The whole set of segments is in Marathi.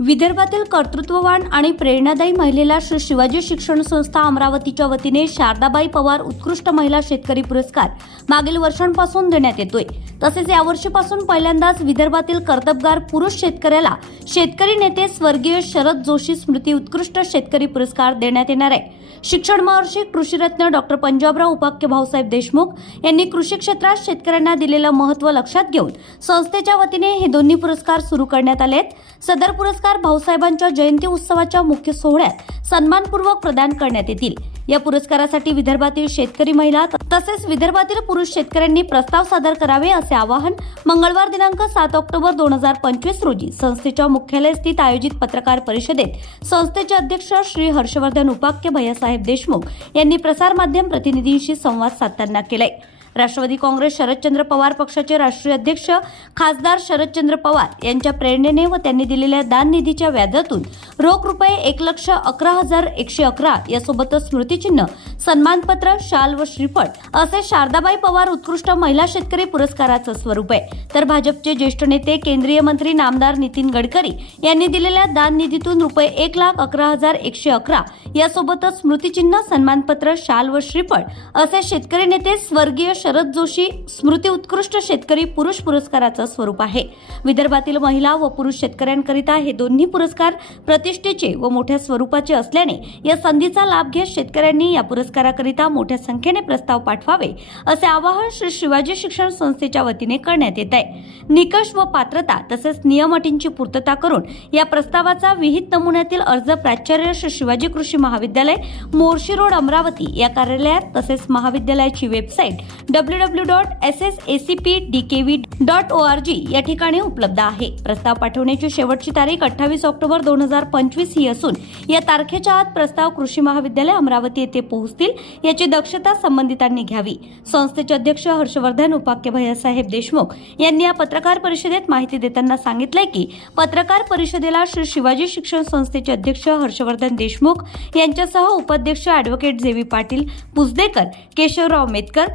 विदर्भातील कर्तृत्ववान आणि प्रेरणादायी महिलेला श्री शिवाजी शिक्षण संस्था अमरावतीच्या वतीने शारदाबाई पवार उत्कृष्ट महिला शेतकरी पुरस्कार मागील वर्षांपासून देण्यात येतोय. तसेच यावर्षीपासून पहिल्यांदाच विदर्भातील कर्तबगार पुरुष शेतकऱ्याला शेतकरी नेते स्वर्गीय शरद जोशी स्मृती उत्कृष्ट शेतकरी पुरस्कार देण्यात येणार आहे. शिक्षण महर्षी कृषीरत्न डॉक्टर पंजाबराव उपाख्य भाऊसाहेब देशमुख यांनी कृषी क्षेत्रात शेतकऱ्यांना दिलेलं महत्त्व लक्षात घेऊन संस्थेच्या वतीने हे दोन्ही पुरस्कार सुरू करण्यात आलेत. सदर पुरस्कार भाऊसाहेबांच्या जयंती उत्सवाच्या मुख्य सोहळ्यात सन्मानपूर्वक प्रदान करण्यात येतील. या पुरस्कारासाठी विदर्भातील शेतकरी महिला तसेच विदर्भातील पुरुष शेतकऱ्यांनी प्रस्ताव सादर करावे असे आवाहन मंगळवार दिनांक सात ऑक्टोबर दोन हजार पंचवीस रोजी संस्थेच्या मुख्यालय स्थित आयोजित पत्रकार परिषदेत संस्थेचे अध्यक्ष श्री हर्षवर्धन उपाख्य भैयासाहेब देशमुख यांनी प्रसारमाध्यम प्रतिनिधींशी संवाद साधताना केलाय. राष्ट्रवादी काँग्रेस शरदचंद्र पवार पक्षाचे राष्ट्रीय अध्यक्ष खासदार शरदचंद्र पवार यांच्या प्रेरणेने व त्यांनी दिलेल्या दान निधीच्या व्याजातून रोख रुपये एक लक्ष अकरा हजार एकशे अकरा यासोबतच स्मृतिचिन्ह सन्मानपत्र शाल व श्रीफळ असे शारदाबाई पवार उत्कृष्ट महिला शेतकरी पुरस्काराचं स्वरूप आहे. तर भाजपचे ज्येष्ठ नेते केंद्रीय मंत्री नामदार नितीन गडकरी यांनी दिलेल्या दान निधीतून रुपये एक लाख अकरा हजार एकशे अकरा यासोबतच स्मृतिचिन्ह सन्मानपत्र शाल व श्रीफळ असे शेतकरी नेते स्वर्गीय शरद जोशी स्मृती उत्कृष्ट शेतकरी पुरुष पुरस्काराचं स्वरूप आहे. विदर्भातील महिला व पुरुष शेतकऱ्यांकरिता हे दोन्ही पुरस्कार प्रतिष्ठेचे व मोठ्या स्वरूपाचे असल्याने या संधीचा लाभ घेत शेतकऱ्यांनी या पुरस्काराकरिता मोठ्या संख्येने प्रस्ताव पाठवावे असे आवाहन श्री शिवाजी शिक्षण संस्थेच्या वतीने करण्यात येत आहे. निकष व पात्रता तसेच नियम अटींची पूर्तता करून या प्रस्तावाचा विहित नमुन्यातील अर्ज प्राचार्य श्री शिवाजी कृषी महाविद्यालय मोर्शी रोड अमरावती या कार्यालयात तसेच महाविद्यालयाची website W W dot S S A C P D K V dot O R G या ठिकाणी उपलब्ध आहे. प्रस्ताव पाठवण्याची शेवटची तारीख अठ्ठावीस ऑक्टोबर दोन हजार पंचवीस ही असून या तारखेच्या आत प्रस्ताव कृषी महाविद्यालय अमरावती येथे पोहोचतील याची दक्षता संबंधितांनी घ्यावी. संस्थेचे अध्यक्ष हर्षवर्धन उपाख्य भैयासाहेब देशमुख यांनी या पत्रकार परिषदेत माहिती देताना सांगितलंय की पत्रकार परिषदेला श्री शिवाजी शिक्षण संस्थेचे अध्यक्ष हर्षवर्धन देशमुख यांच्यासह उपाध्यक्ष अॅडव्होकेट जेवी पाटील पुसदेकर केशवराव मेतकर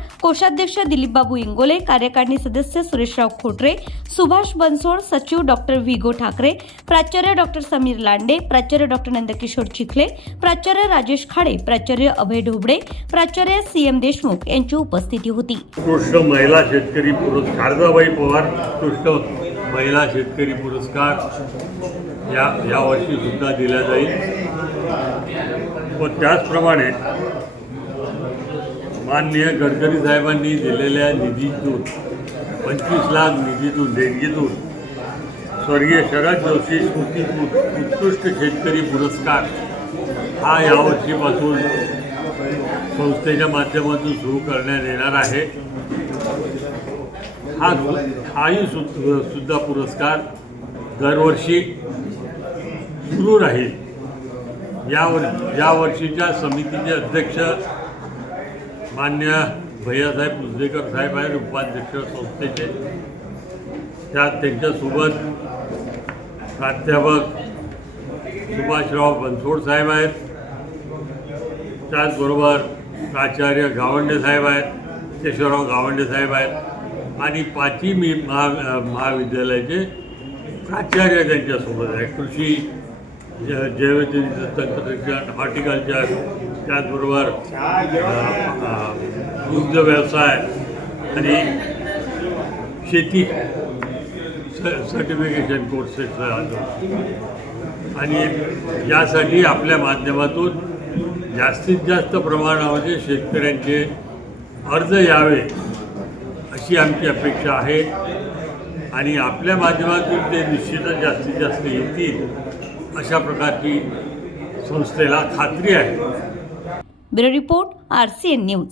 कोषाध्यक्ष दिलीपबाबू इंगोले कार्यकारिणी सदस्य सुरेशराव खोटरे सुभाष बनसोड सचिव डॉक्टर विगो ठाकरे प्राचार्य डॉक्टर समीर लांडे प्राचार्य डॉक्टर नंदकिशोर चिखले प्राचार्य राजेश खाडे प्राचार्य अभय ढोबडे प्राचार्य सी एम देशमुख यांची उपस्थिती होती. उत्कृष्ट महिला शेतकरी पुरस्कार शारदाबाई पवार उत्कृष्ट महिला शेतकरी पुरस्कार या यावर्षी सुद्धा दिला जाईल. व त्याचप्रमाणे माननीय गडकरी साहेबांनी दिलेल्या निधीतून पंचवीस लाख निधीतून देणगीतून स्वर्गीय शरद जोशी स्मृती उत्कृष्ट शेतकरी पुरस्कार हा यावर्षीपासून संस्थेच्या माध्यमातून सुरू करण्यात येणार आहे. हा हाही सु सुद्धा पुरस्कार दरवर्षी सुरू राहील. यावर यावर्षीच्या समितीचे अध्यक्ष मान्य भैयासाहेब पुजदेकर साहेब आहेत उपाध्यक्ष संस्थेचे. त्यात त्यांच्यासोबत प्राध्यापक सुभाषराव बनसोड साहेब आहेत. त्याचबरोबर प्राचार्य गावंडे साहेब आहेत केशवराव गावंडे साहेब आहेत आणि पाचवी मी महा महाविद्यालयाचे प्राचार्य त्यांच्यासोबत आहे कृषी ज- जैवतिक हॉर्टिकल्चर त्याचबरोबर दुग्ध व्यवसाय आणि शेती स सर्टिफिकेशन कोर्सेस आणि यासाठी आपल्या माध्यमातून जास्तीत जास्त प्रमाणामध्ये शेतकऱ्यांचे अर्ज यावे अशी आमची अपेक्षा आहे. आणि आपल्या माध्यमातून ते निश्चितच जास्तीत जास्त येतील अशा प्रकारची संस्थेला खात्री आहे. ব্যুরো রিপোর্ট আর সিএন নিউজ